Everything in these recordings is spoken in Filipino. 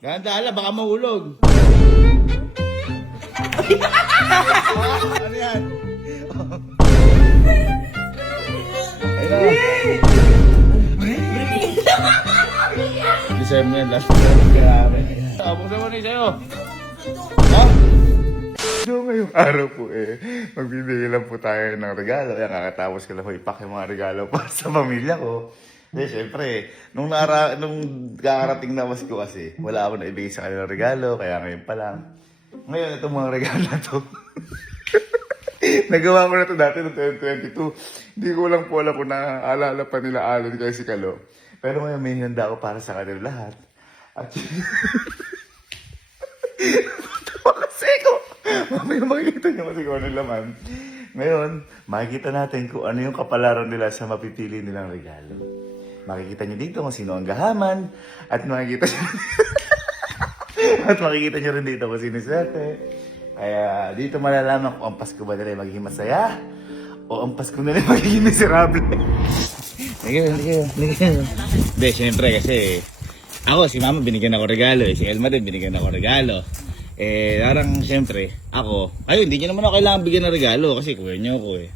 Ganda, baka mahulog. Ano yan? Ayun na. Deserve mo yan, last time. Grabe. Buksan mo na yung sa'yo. Ha? So ngayong araw po magbibigay lang po tayo ng regalo. Kaya kakatapos ko lang po ipak yung mga regalo para sa pamilya ko. Eh, syempre, nung kakarating na mas ko kasi, wala ako na ibigay sa kanilang regalo, kaya ngayon pa lang. Ngayon, itong mga regalo na to. Nagawa ko na to dati noong 2022. Hindi ko lang po alam kung naaalala pa nila Alon kaya si Kalo. Pero ngayon, may hinanda ako para sa kanila lahat. At kasi ko. Mamaya makikita nyo kasi kung ano laman. Ngayon, makikita natin kung ano yung kapalaran nila sa mapipili nilang regalo. Makikita nyo dito kung sino ang gahaman. At makikita nyo rin dito kung sino swerte. Kaya dito malalaman kung ang Pasko ba nila magiging masaya o ang Pasko nila magiging miserable. Hindi, syempre kasi ako, si Mama binigyan ako regalo si Elma din binigyan ako regalo. Parang syempre, ako, hindi nyo naman ako kailangan bigyan ng regalo kasi kuya nyo ako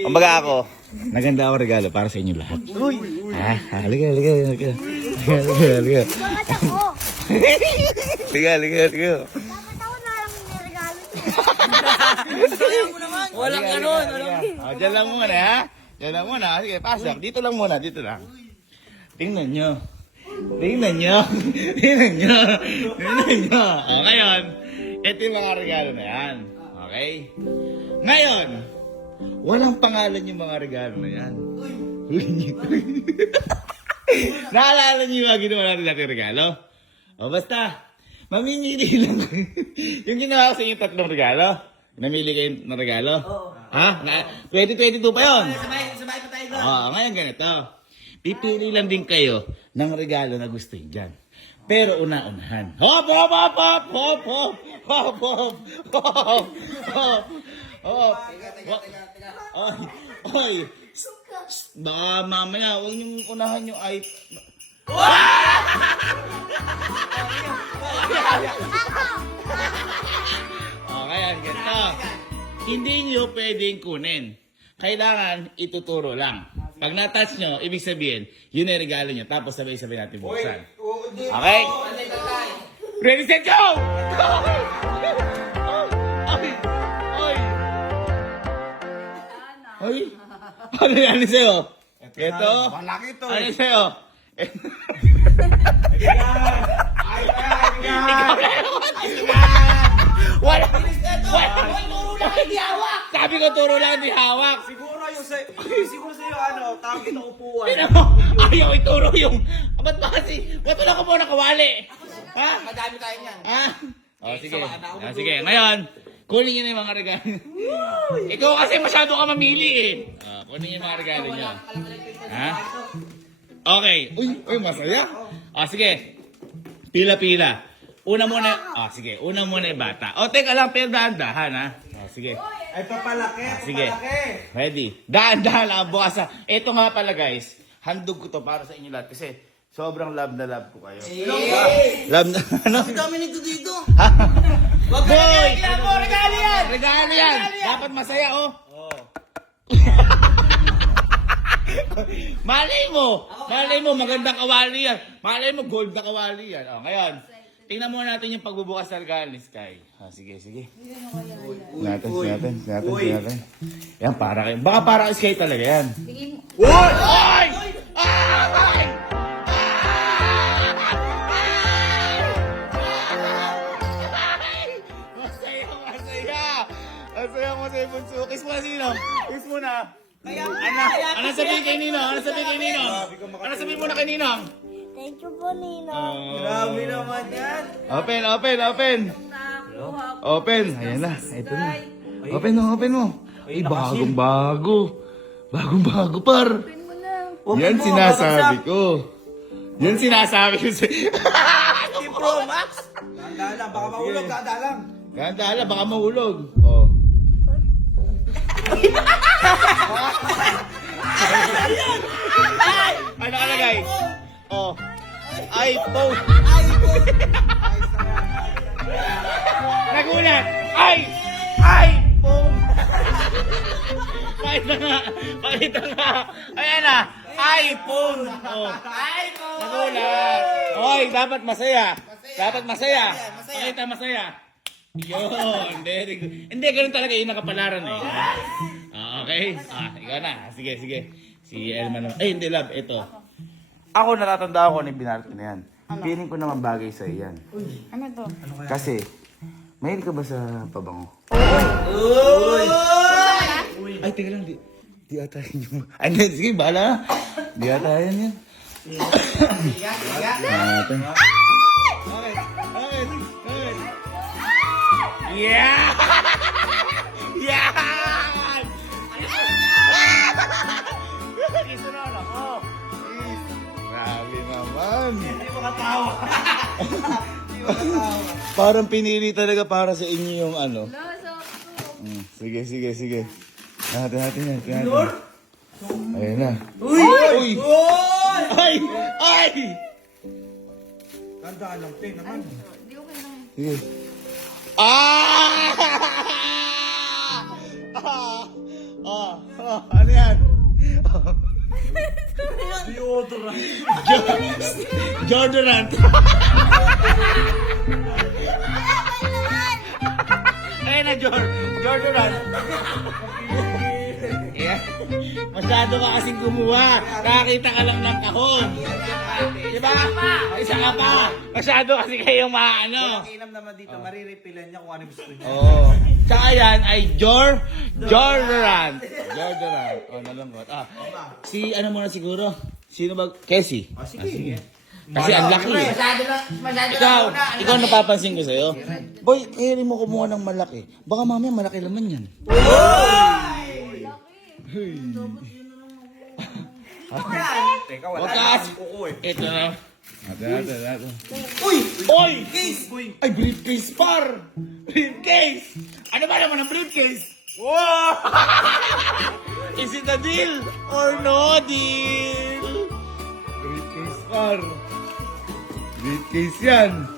Kumbaga ako, naganda ako regalo para sa inyo lahat. Halika. Bakit ako? Halika. Bakit ako na lang may regalo niya? Walang ganun. Diyan lang muna, ha? Diyan lang muna. Sige, pasok. Dito lang muna, dito lang. Tingnan nyo. O, ngayon, ito yung mga regalo na yan. Okay? Ngayon, walang pangalan yung mga regalo na yan. Naalala niyo yung mga ginawa natin natin regalo? O, basta, mamimili lang. Yung ginawa ko sa inyo 3 regalo, namili kayo ng regalo? Oo. Ha? 2022 pa yun? Sabay pa tayo doon. Oo, ngayon ganito. Pipili lang din kayo ng regalo na gusto nyo dyan. Pero una-unahan. Hop! Oy! Baka mamaya, huwag niyong unahan yung iPhone. Okay, ganito. Hindi niyo pwedeng kunin. Kailangan ituturo lang. Pag na-touch nyo, ibig sabihin, yun yung regalo nyo. Tapos sabay-sabay natin buksan. Okay? Ready, set, go! Ay! Ano sa'yo? Ito? Malaki to. Ano sa'yo? Wala! Sabi ko turo lang, di hawak. Siguro sa'yo, tawag ito upuan. Ayaw ituro yung... Ba't ba kasi? Ba't wala ko muna kawali? Ha? Madami tayo niyan. Ha? Sige. Sige, ngayon, kunin nyo na yung mga regalo. Ikaw kasi masyado ka mamili kunin nyo yung mga regalo nyo. Ha? Okay. Uy, masaya. Sige. Pila-pila. Una muna yung bata. Teka lang, pero dahan-dahan, ha? Sige. Ay, papalaki. Sige. Ready? Dahan-dahan lang ang bukas. Ito nga pala, guys. Handog ko to para sa inyo lahat kasi sobrang love na love ko kayo. Love na, ano? Ang dami nito dito. Wag ka Regalo yan! Regalo yan! Dapat masaya, oh. Malay mo, magandang kawali yan. Malay mo, gold na kawali yan. Ngayon, tingnan muna natin yung pagbubukas ng regalo ni Sky. Sige. Natin. Yan, para kayo. Baka para kay Sky talaga yan. Oy! Masaya bunso. Kiss mo na sino? Kiss mo na. Ano sabihin kay Ninong? Ano sabihin mo na kay Ninong? Thank you po, Ninong. Grabe naman yan. Open. Ayan na. Ito na. Open mo. Ay, bagong-bago. Bagong-bago, par. Yan sinasabi ko. Team Pro Max. Tanda lang, baka mahulog. Ganda, baka mahulog. Ano kalagay? iPhone. Nagulat. iPhone. Pakita nga. Pakita nga. Ayan na. iPhone. Oh. Nagulat. Hoy, dapat masaya. Dapat masaya. Pakita masaya. Yun. Hindi, ganun talaga yung nakapalaran eh. Okay. Ikaw na. Sige, sige. Si Elman naman. Hindi love. Ito. Ako natatandaan ko na yung binarot ko na yan. Feeling ko naman bagay sa iyan. Ano to? Kasi, mahilig ka ba sa pabango? Ay, teka lang. Di ata yun yung... Ay, sige, bahala. Di ata yun yan. Natin. Okay. Yeah! Yeah! Kisunod ako. Grabe naman. Hindi makatawa. Parang pinili talaga para sa inyo yung ano. Loso. Sige. Natin yan. Ayun na. Uy! Uy! Uy! Ay! Tandaan lang, Tin, naman. Di okay lang. Sige. Ah! Ano yan? Deodorant. Jordan. Ayun na, Jordan. Yeah. Masyado ka kasing gumawa. Nakakita ka lang ng kahon. Diba? Isa ka pa. Masyado kasi kayong maano. Kinam naman dito, mariripilan niya kung ano gusto niya. Oo. Tsaka yan ay Jordan. Oh, nalungkot. Si ano muna siguro? Sino ba? Casey. Sige. Kasi ang laki. Ikaw napapansin ko sa'yo. Boy, kaya mo kumuha ng malaki. Baka mamaya malaki naman yan. Teka, wala Wakas. na kuko eh. Ito na. Natin. Uy! Oy! Case! Uy! Ay, briefcase par! Briefcase! Ano ba naman ang briefcase? Wow! Is it a deal or no deal? Briefcase par. Briefcase yan.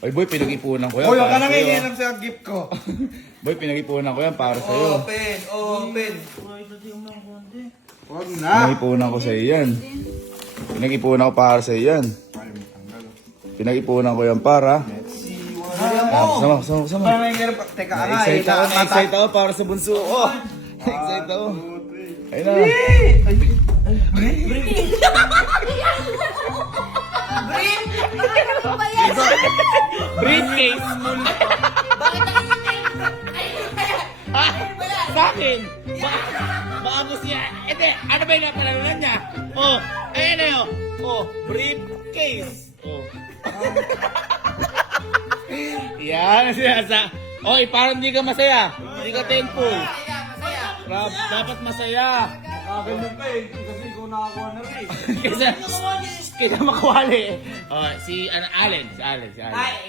Ay, boy, pinag-ipunan ko yan. Uy, huwag ka para nang sa'yo. iinom sa gift ko. Boy, pinag-ipunan ko yan para sa'yo. Open. Huwag na. Pinag-ipunan ko sa'yo yan. Pinag-ipunan ko para sa'yo yan. Pinag-ipunan ko yan para... Sama. Parang may ganun pa. Teka, Na-excite ako para sa bunso ko. Na-excite ako. Ayun na. Ano ba yan? Briefcase muna. Sa akin. Baka gusto niya. Ete, ano ba yung napalalan niya? Oh, ayun na yun. Oh, briefcase. Oh. Yan, sinasa. Oy, parang hindi ka masaya. Hindi ka thankful. Dapat masaya. Ganun pa eh. Kasi ikaw nakakuha na rin. Kaya makuwali. Oh, si Allen. Ay,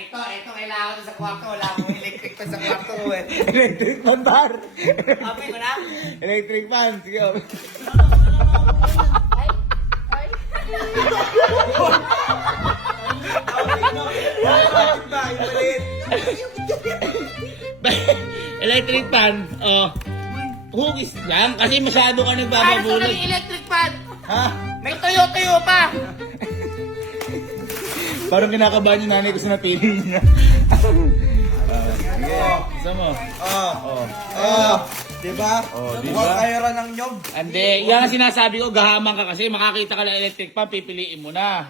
ito kailangan ko sa kwarto. Wala akong electric pa sa kwarto ko eh. Electric fan bar. Apoy ko na. Electric fan. Sige. Oh. Ay. Electric fan. Oh. Hugis lang. Kasi masyado ka nagbababulog. electric fan. Ha? May tuyo-tuyo pa. Parang kinakabahan yung nanay ko sa napili niya. Sige. Isa mo. Diba? Diba? Huwag kayo rin ng nyog. Hindi. Yan ang sinasabi ko. Gahaman ka kasi. Makakita ka ng electric fan. Pipiliin mo na.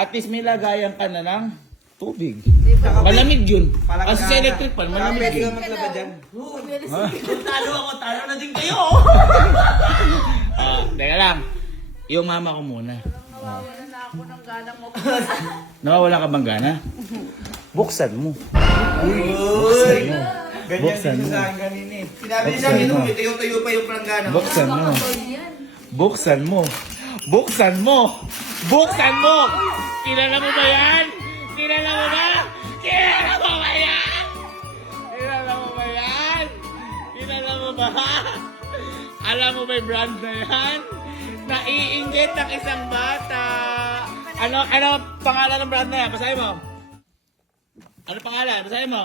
At least may lagayan ka na ng tubig. Malamig yun. Kasi sa electric fan, malamig Pwede yun. ka maglaba dyan. Talo na din kayo. Teka lang. Yung mama ko muna. Nawawala na ako ng ganang mo. Nawawala ka bang gana? Buksan mo. Ganyan Buksan din mo. sa akin kanina eh. Sinabi niya Buksan minum, mo. may tuyo-tuyo pa yung planggana. Buksan mo. Yan. Buksan mo. Buksan mo. Buksan mo. Kilala mo ba yan? Kilala mo ba? Kilala mo ba yan? Kilala mo ba yan? Kilala mo ba? Alam mo ba yung brand na yan? Naiinggit ng isang bata. Ano pangalan ng brand na yan? Basahin mo. Ano pangalan? Basahin mo.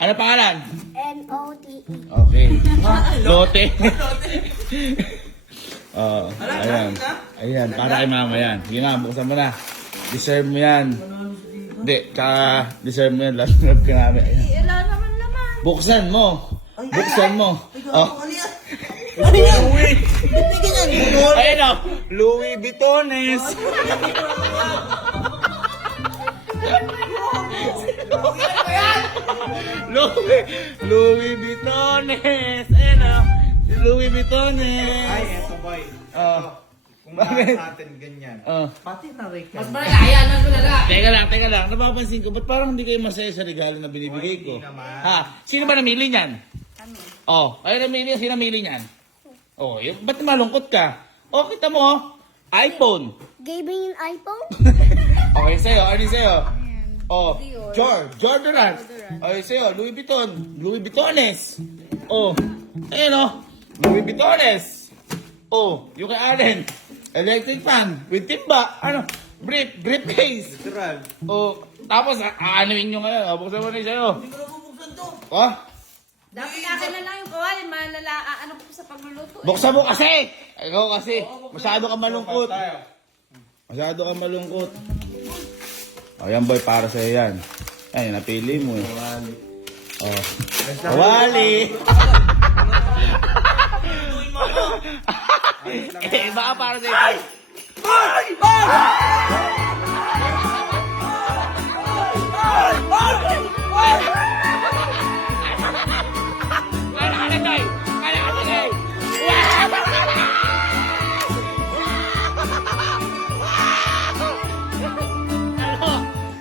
Ano pangalan? N-O-T-E. Okay. Lote. Oh, ayan. Ayan, para kay mama yan. Sige nga, buksan mo na. Deserve mo yan. Hindi, tsaka deserve mo yan. Last vlog ka namin. Ayan. Wala naman naman. Buksan mo. Buksan mo. Oh. Ayan o. Louis Vuittones. Louis Vuittones. Ayan o. Louis Vuittones. Ay, eto boy. Kung Bakit? sa atin ganyan. Pati na rin Mas malala yan, mas malala. Teka lang. Napapansin ko, ba't parang hindi kayo masaya sa regalo na binibigay ko? Hindi naman. Ha? Sino ba namili niyan? Oh, ay namili, sino namili niyan? Oh, ba't malungkot ka? Oh, kita mo, oh. iPhone. Giving yung iPhone? Okay, sa'yo. Ano yung sa'yo? Oh, Jordan. Okay, sa'yo. Louis Vuittones. Oh, ayun oh. Louis Vuittones. Oh, yung kay Allen. Electric fan with timba. Ano? Briefcase. Literal. Oh, tapos aanuin nyo ngayon. Oh, buksan mo na yung sa'yo. Hindi ko na bubuksan to. Oh, Dapat akin na lang yung kawali, malala, ano po sa pagluluto. buksan mo kasi. Ikaw kasi. Masyado ka malungkot. Tayo. Masyado ka malungkot. Oh, yan boy, para sa'yo yan. Yan, yung napili mo eh. Oh. Kawali. Eh, baka para sa'yo.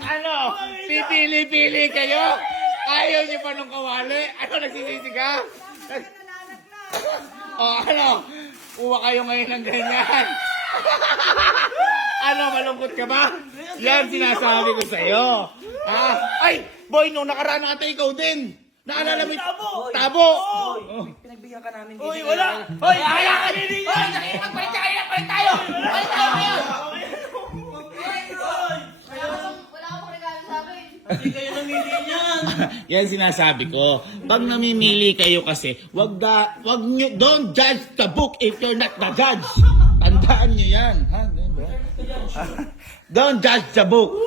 Ano? Pipili-pili kayo? Ayaw niyo pa nung kawali? Ano, nagsisisi ka? O ano? Uwa kayo ngayon ng ganyan. Ano, malungkot ka ba? Yan sinasabi ko sa'yo. Ha? Ay! Boy, nung nakaraan ata ikaw din. Naalala mo yung... Tabo! Oh. Pinagbigyan ka namin. Uy, wala! Uy, kaya ka nili! Uy, magpalit tayo! Palit tayo! Palit tayo ngayon! Wala akong regalo sa akin. Hindi kayo namili niyan. Yan sinasabi ko. Pag namimili kayo kasi, wag nyo, don't judge the book if you're not the judge. Tandaan nyo yan. Ha? Don't judge the book.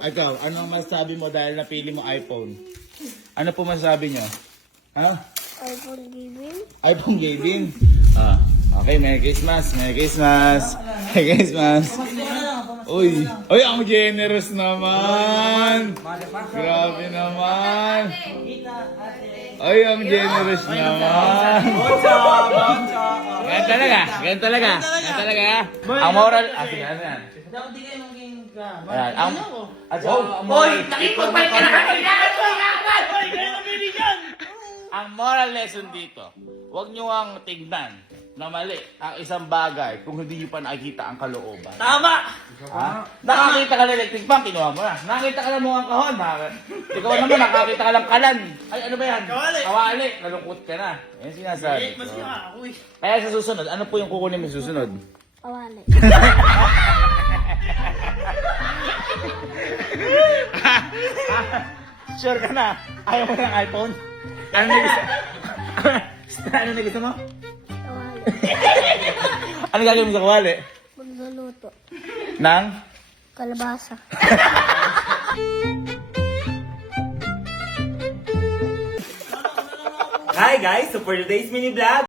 Ikaw, anong masasabi mo dahil napili mo iPhone? Ano po masasabi nyo? Ha? iPhone giving? iPhone gaming? Okay, Merry Christmas. Merry Christmas. Merry Christmas. Uy, ang generous naman. Grabe naman. Ay, ang generous naman. Ganyan talaga. Ang moral, sige, ano yan? Dapat di kayo maging ka. Ayan, ang Uy, nakipagpalit ka na kami! Ang moral lesson dito, huwag nyo ang tignan na mali ang isang bagay kung hindi nyo pa nakikita ang kalooban. Tama! Ha? Nakakita ka ng electric fan, kinuha mo na. Nakakita ka ng mukhang kahon, ikaw naman nakakita ka ng kalan. Ay, ano ba yan? Kawali. Nalungkot ka na. Yan sinasabi ko. Kaya sa susunod, ano po yung kukunin mo sa susunod? Kawali. Sure ka na? Ayaw mo ng iPhone? Ano na gusto? Ano na gusto mo? Kawali. Ano gagawin mo sa kawali? Magluluto. Nang? Kalabasa. Hi guys! So for today's mini vlog,